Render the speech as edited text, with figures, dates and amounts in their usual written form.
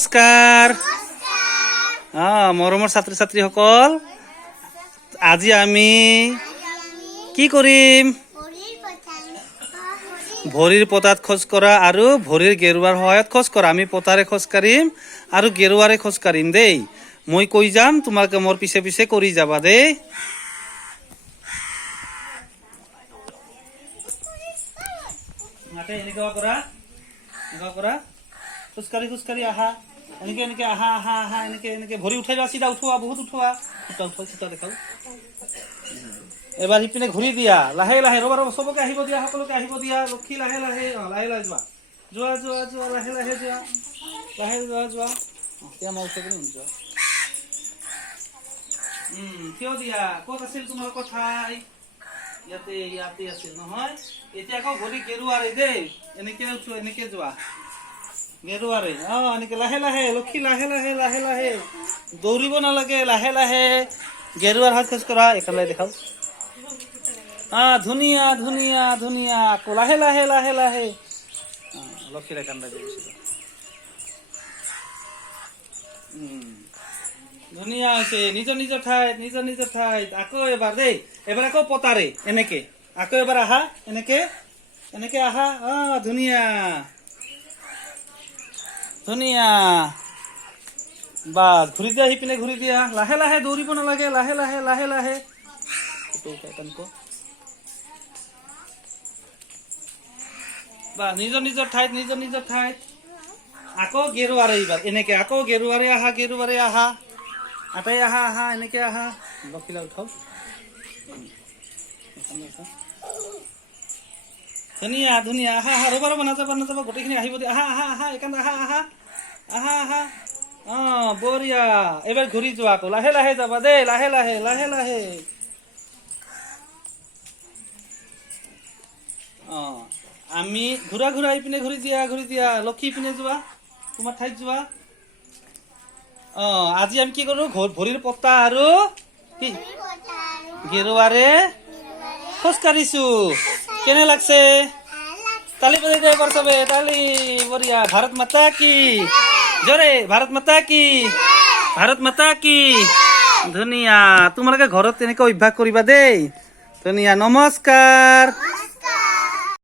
নমস্কাৰ। মৰমৰ ছাত্ৰ ছাত্ৰীসকল, আজি আমি কি কৰিম? ভৰিৰ পতাত খোজ কৰা আৰু ভৰিৰ গেৰুৱাৰ সহায়ত খোজ কৰা। আমি পতাৰে খোজ কাঢ়িম আৰু গেৰুৱাৰে খোজ কাঢ়িম দেই। মই কৈ যাম, তোমালোকে মোৰ পিছে পিছে কৰি যাবা দেই। এনেকুৱা কৰা খোজকাঢ়ি আহা। এনেকে আহা এনেকে ভৰি উঠাই লোৱা, চিধা উঠোৱা, বহুত উঠোৱা। চিধা দেখাও। এবাৰ সিপিনে ঘূৰি দিয়া, লাহে লাহে। ৰবা চবকে আহিব দিয়া, সকলোকে আহিব দিয়া। লক্ষী লাহে লাহে যোৱা লাহে লাহে যোৱা। কিয় দিয়া? ক'ত আছিল তোমালোকৰ ঠাই? ইয়াতে আছিল নহয়। এতিয়া আকৌ ভৰি গেৰুৱাৰে দেই। এনেকে যোৱা গেৰুৱাৰে। এনেকে লাহে লাহে লক্ষী, লাহে লাহে। দৌৰিব নালাগে, লাহে লাহে গেৰুৱাৰ হাত খোজ কৰা। একেবাৰে দেখাও। ধুনীয়া। আকৌ লাহে লাহে। লক্ষীৰে কান্দা দিছিল। ধুনীয়া হৈছে। নিজৰ ঠাইত। আকৌ এবাৰ দেই। এবাৰ আকৌ পতাৰে এনেকে। আকৌ এবাৰ আহা এনেকে আহা। ধুনীয়া। বাস ঘূৰি দিয়া, সিপিনে ঘূৰি দিয়া। লাহে লাহে, দৌৰিব নালাগে, লাহে লাহে। নিজৰ ঠাইত। আকৌ গেৰুৱাৰে এইবাৰ এনেকে। আকৌ গেৰুৱাৰে আহা। আটাই আহা এনেকে আহা। লক্ষীলা উঠাও। ধুনীয়া। আহা। ৰবা নাযাবা। গোটেইখিনি আহিব দিয়া। আহা। একান্ত আহা। বঢ়িয়া। এইবাৰ ঘূৰি যোৱা আকৌ। লাহে লাহে যাবা দেই। লাহে লাহে। আমি ঘূৰা ইপিনে ঘূৰি দিয়া। লক্ষী পিনে যোৱা, তোমাৰ ঠাইত যোৱা। আজি আমি কি কৰো? ভৰিৰ পতা আৰু গেৰুৱাৰে খোজ কাঢ়িছো। কেনে লাগছে? তালি বাজাই দিয়া এবাৰ চবে। তালি। বঢ়িয়া। ভাৰত মাতা কি জোৰে। ভাৰত মাতা কি। ধুনীয়া। তোমালোকে ঘৰত তেনেকৈ অভ্যাস কৰিবা দেই। ধুনীয়া। নমস্কাৰ।